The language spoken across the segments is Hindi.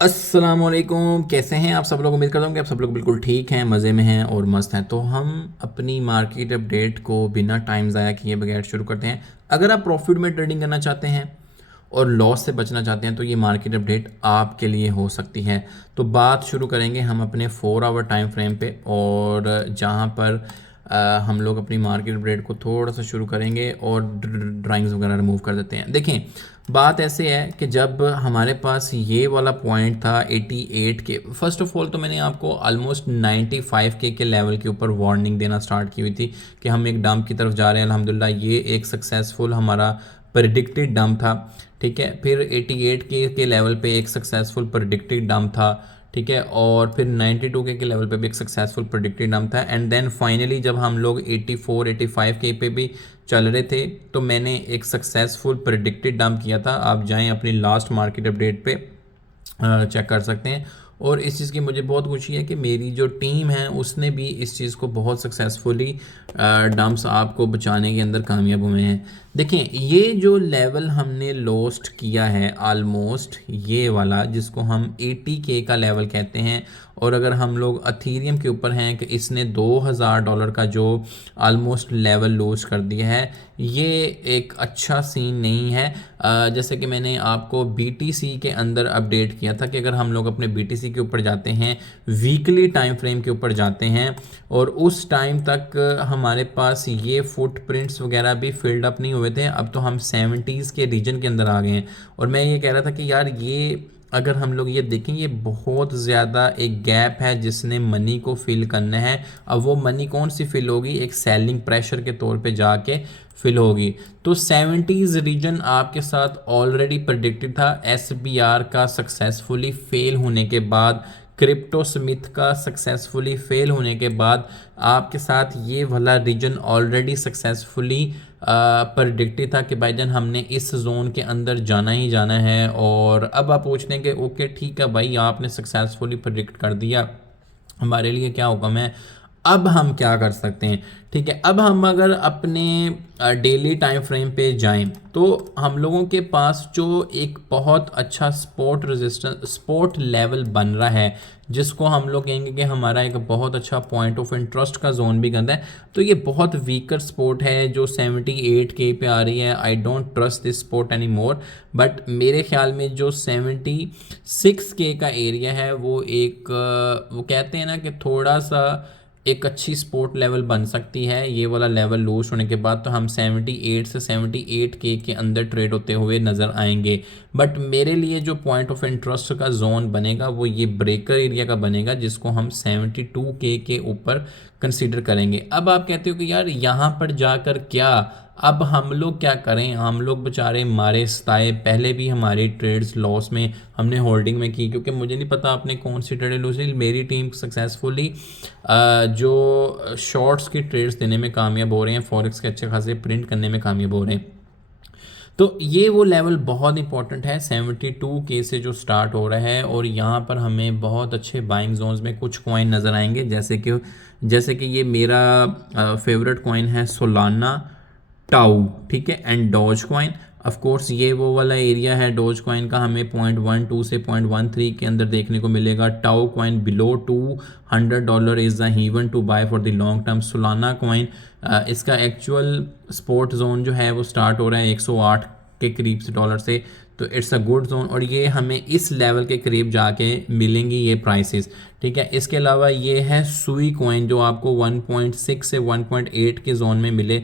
अस्सलामुअलैकुम, कैसे हैं आप सब लोग। उम्मीद करता हूँ कि आप सब लोग बिल्कुल ठीक हैं, मज़े में हैं और मस्त हैं। तो हम अपनी मार्केट अपडेट को बिना टाइम ज़ाया किए बगैर शुरू करते हैं। अगर आप प्रॉफिट में ट्रेडिंग करना चाहते हैं और लॉस से बचना चाहते हैं तो ये मार्केट अपडेट आपके लिए हो सकती है। तो बात शुरू करेंगे हम अपने 4 आवर टाइम फ्रेम पे, और जहाँ पर हम लोग अपनी मार्केट अपडेट को थोड़ा सा शुरू करेंगे और ड्राइंग्स वगैरह रिमूव कर देते हैं। देखें, बात ऐसे है कि जब हमारे पास ये वाला पॉइंट था 88 के, फर्स्ट ऑफ ऑल तो मैंने आपको ऑलमोस्ट 95 के लेवल के ऊपर वार्निंग देना स्टार्ट की हुई थी कि हम एक डंप की तरफ जा रहे हैं। अल्हम्दुलिल्लाह ये एक सक्सेसफुल हमारा प्रेडिक्टेड डंप था। ठीक है, फिर 88 के लेवल पे एक सक्सेसफुल प्रेडिक्टेड डंप था। ठीक है, और फिर 92 के लेवल पे भी एक सक्सेसफुल प्रेडिक्टेड डंप था। एंड देन फाइनली जब हम लोग 84 85 के पे भी चल रहे थे तो मैंने एक सक्सेसफुल प्रेडिक्टेड डंप किया था। आप जाएं अपनी लास्ट मार्केट अपडेट पे चेक कर सकते हैं। और इस चीज़ की मुझे बहुत खुशी है कि मेरी जो टीम है उसने भी इस चीज़ को बहुत सक्सेसफुली डंप्स आपको बचाने के अंदर कामयाब हुए हैं। देखें, ये जो लेवल हमने लॉस्ट किया है ऑलमोस्ट ये वाला, जिसको हम 80K का लेवल कहते हैं, और अगर हम लोग अथीरियम के ऊपर हैं कि इसने $2000 का जो ऑलमोस्ट लेवल लॉस कर दिया है, ये एक अच्छा सीन नहीं है। जैसे कि मैंने आपको BTC के अंदर अपडेट किया था कि अगर हम लोग अपने BTC के ऊपर जाते हैं, वीकली टाइम फ्रेम के ऊपर जाते हैं, और उस टाइम तक हमारे पास ये फुटप्रिंट्स वगैरह भी फिल्ड अप नहीं हुए थे। अब तो हम 70s के रीजन के अंदर आ गए हैं, और मैं ये कह रहा था कि यार ये अगर हम लोग ये देखें, ये बहुत ज़्यादा एक गैप है जिसने मनी को फिल करना है। अब वो मनी कौन सी फिल होगी, एक सेलिंग प्रेशर के तौर पे जाके फिल होगी। तो 70s रीजन आपके साथ ऑलरेडी प्रेडिक्टेड था। SBR का सक्सेसफुली फेल होने के बाद, क्रिप्टो स्मिथ का सक्सेसफुली फेल होने के बाद, आपके साथ ये वाला रीजन ऑलरेडी सक्सेसफुली प्रेडिक्टेड था कि भाईजान हमने इस जोन के अंदर जाना ही जाना है। और अब आप पूछते हैं कि ओके ठीक है भाई, आपने सक्सेसफुली प्रेडिक्ट कर दिया, हमारे लिए क्या हुक्म है, अब हम क्या कर सकते हैं। ठीक है, अब हम अगर अपने डेली टाइम फ्रेम पे जाएं तो हम लोगों के पास जो एक बहुत अच्छा स्पोर्ट रेजिस्टेंस स्पोर्ट लेवल बन रहा है, जिसको हम लोग कहेंगे कि हमारा एक बहुत अच्छा पॉइंट ऑफ इंटरेस्ट का जोन भी बनता है। तो ये बहुत वीकर स्पोर्ट है जो 78K पे आ रही है। I don't trust this sport any more, but मेरे ख्याल में जो 76K का एरिया है वो एक वो कहते हैं ना कि थोड़ा सा एक अच्छी स्पोर्ट लेवल बन सकती है। ये वाला लेवल लूज होने के बाद तो हम 78 से 78K के अंदर ट्रेड होते हुए नज़र आएंगे। बट मेरे लिए जो पॉइंट ऑफ इंटरेस्ट का जोन बनेगा वो ये ब्रेकर एरिया का बनेगा, जिसको हम 72K के ऊपर कंसीडर करेंगे। अब आप कहते हो कि यार यहाँ पर जाकर क्या, अब हम लोग क्या करें, हम लोग बेचारे मारे सताए, पहले भी हमारी ट्रेड्स लॉस में हमने होल्डिंग में की, क्योंकि मुझे नहीं पता आपने कौन सी ट्रेड लॉस ली। मेरी टीम सक्सेसफुली जो शॉर्ट्स की ट्रेड्स देने में कामयाब हो रहे हैं, फॉरेक्स के अच्छे खासे प्रिंट करने में कामयाब हो रहे हैं। तो ये वो लेवल बहुत इंपॉर्टेंट है 72K से जो स्टार्ट हो रहा है, और यहाँ पर हमें बहुत अच्छे बाइंग जोन्स में कुछ कॉइन नज़र आएंगे, जैसे कि ये मेरा फेवरेट कॉइन है सोलाना, टाउ, ठीक है, and doge coin. Of course ये वो वाला एरिया है डोज कॉइन का, हमें 0.12 से 0.13 के अंदर देखने को मिलेगा। Tao coin below $200 is the haven to buy for the long term. Solana coin इसका एक्चुअल स्पोर्ट जोन जो है वो स्टार्ट हो रहा है 108 के करीब से डॉलर से, तो इट्स अ गुड जोन, और ये हमें इस लेवल के करीब जाके मिलेंगी ये प्राइसेस। ठीक है, इसके अलावा ये है सुई कॉइन जो आपको 1.6 से 1.8 के जोन में मिले।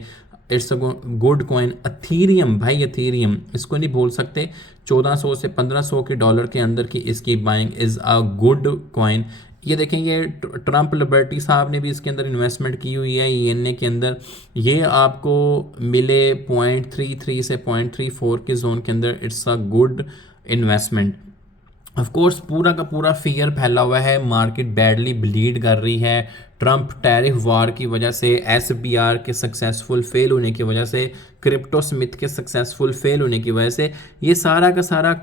It's a good coin. Ethereum, भाई अथीरियम इसको नहीं भूल सकते, 1400 से 1500 के डॉलर के अंदर की इसकी buying is a good coin. ये देखें, ये ट्रम्प लिबर्टी साहब ने भी इसके अंदर इन्वेस्टमेंट की हुई है ENA के अंदर। ये आपको मिले 0.33 से 0.34 के जोन के अंदर, it's a good investment. Of course पूरा का पूरा फियर फैला हुआ है, मार्केट बैडली ब्लीड कर रही है ट्रम्प टैरिफ वार की वजह से, SBR के सक्सेसफुल फेल होने की वजह से, क्रिप्टो स्मिथ के सक्सेसफुल फेल होने की वजह से। ये सारा का सारा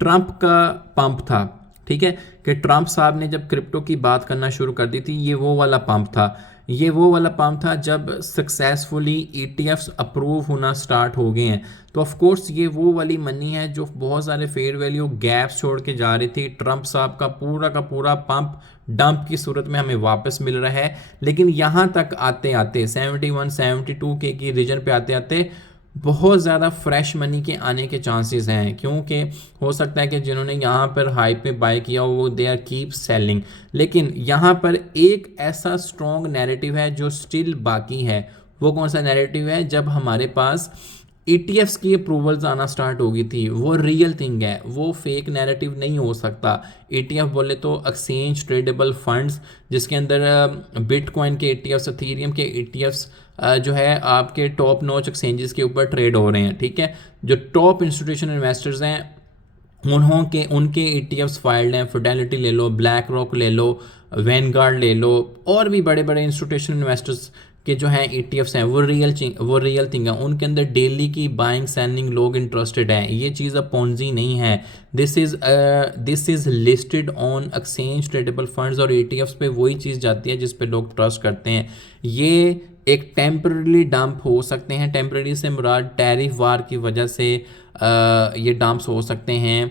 ट्रम्प का पंप था। ठीक है, कि ट्रम्प साहब ने जब क्रिप्टो की बात करना शुरू कर दी थी, ये वो वाला पंप था। ये वो वाला पम्प था जब सक्सेसफुली ईटीएफ्स अप्रूव होना स्टार्ट हो गए हैं। तो ऑफ कोर्स ये वो वाली मनी है जो बहुत सारे फेयर वैल्यू गैप्स छोड़ के जा रही थी। ट्रंप साहब का पूरा पंप डंप की सूरत में हमें वापस मिल रहा है। लेकिन यहाँ तक आते आते 71 72 के की रीजन पे आते आते बहुत ज़्यादा फ्रेश मनी के आने के चांसेस हैं, क्योंकि हो सकता है कि जिन्होंने यहाँ पर हाइप में बाय किया वो दे आर कीप सेलिंग। लेकिन यहाँ पर एक ऐसा स्ट्रॉन्ग नैरेटिव है जो स्टिल बाकी है। वो कौन सा नैरेटिव है? जब हमारे पास ETFs की अप्रूवल्स आना स्टार्ट हो गई थी, वो रियल थिंग है, वो फेक नैरेटिव नहीं हो सकता। ETF बोले तो एक्सचेंज ट्रेडेबल फंड्स, जिसके अंदर बिटकॉइन के ETFs, एथेरियम के ETFs जो है आपके टॉप नॉच एक्सचेंजेस के ऊपर ट्रेड हो रहे हैं। ठीक है, जो टॉप इंस्टीट्यूशनल इन्वेस्टर्स हैं उनके ETFs फाइल्ड हैं। फिडेलिटी ले लो, ब्लैक रॉक ले लो, वैनगार्ड ले लो, और भी बड़े बड़े इंस्टीट्यूशनल इन्वेस्टर्स के जो हैं ETFs हैं वो रियल थिंग है। उनके अंदर डेली की बाइंग सेलिंग लोग इंटरेस्टेड हैं। ये चीज़ अब पोंजी नहीं है। This is listed on exchange tradable funds, और ETFs पे वही चीज़ जाती है जिस पे लोग ट्रस्ट करते हैं। ये एक टेम्पररी डंप हो सकते हैं। टेम्पररी से मुराद टैरिफ वार की वजह से ये डंप्स हो सकते हैं।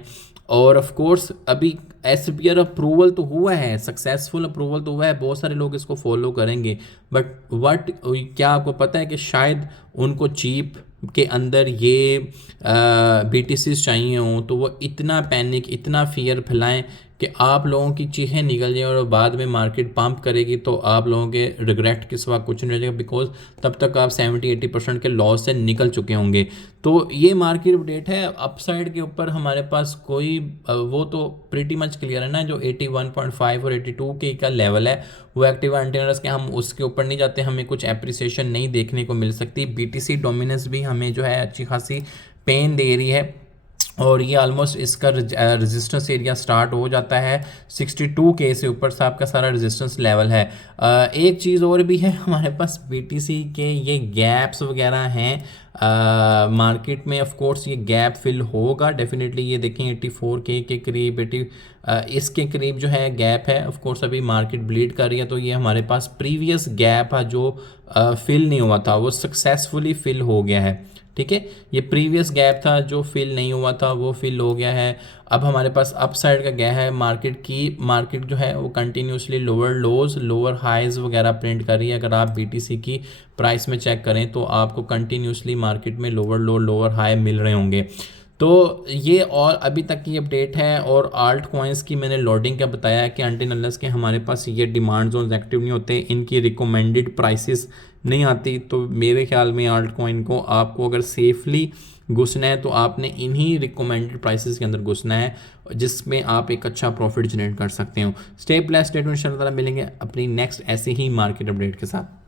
और ऑफ कोर्स अभी SBR अप्रूवल तो हुआ है, सक्सेसफुल अप्रूवल तो हुआ है, बहुत सारे लोग इसको फॉलो करेंगे। बट क्या आपको पता है कि शायद उनको चीप के अंदर ये BTCs चाहिए हों, तो वो इतना पैनिक, इतना फियर फैलाएं कि आप लोगों की चीखें निकल जाए और बाद में मार्केट पंप करेगी तो आप लोगों के रिग्रेट के सिवा कुछ नहीं रहेगा, बिकॉज तब तक आप 70-80% के लॉस से निकल चुके होंगे। तो ये मार्केट अपडेट है। अपसाइड के ऊपर हमारे पास कोई वो तो प्रीटी मच क्लियर है ना, जो 81.5 और 82 के का लेवल है वो एक्टिव एंटेनर्स के, हम उसके ऊपर नहीं जाते, हमें कुछ एप्रिसिएशन नहीं देखने को मिल सकती। BTC डोमिनेंस भी हमें जो है अच्छी खासी पेन दे रही है, और ये ऑलमोस्ट इसका रेजिस्टेंस एरिया स्टार्ट हो जाता है 62 के से ऊपर साहब का सारा रेजिस्टेंस लेवल है। एक चीज़ और भी है हमारे पास, BTC के ये गैप्स वगैरह हैं मार्केट में। ऑफ कोर्स ये गैप फिल होगा डेफिनेटली। ये देखें 84 के करीब, इसके करीब जो है गैप है। ऑफ कोर्स अभी मार्केट ब्लीड कर रही है, तो ये हमारे पास प्रीवियस गैप है जो फिल नहीं हुआ था, वो सक्सेसफुली फिल हो गया है। ठीक है, ये प्रीवियस गैप था जो फिल नहीं हुआ था, वो फिल हो गया है। अब हमारे पास अपसाइड का गैप है। मार्केट जो है वो continuously lower lows, lower highs वगैरह प्रिंट कर रही है। अगर आप BTC की प्राइस में चेक करें तो आपको कंटिन्यूसली मार्केट में लोअर लो, लोअर हाई मिल रहे होंगे। तो ये और अभी तक की अपडेट है। और आल्ट कॉइन्स की मैंने लोडिंग का बताया कि अनटिल अनलेस के हमारे पास ये डिमांड जोन्स एक्टिव नहीं होते, इनकी रिकमेंडेड प्राइसेस नहीं आती, तो मेरे ख्याल में आल्ट कॉइन को आपको अगर सेफली घुसना है तो आपने इन्हीं रिकमेंडेड प्राइसेस के अंदर घुसना है, जिसमें आप एक अच्छा प्रॉफिट जनरेट कर सकते हो। स्टे प्लस, स्टे ट्यून्ड, इंशाल्लाह मिलेंगे अपनी नेक्स्ट ऐसे ही मार्केट अपडेट के साथ।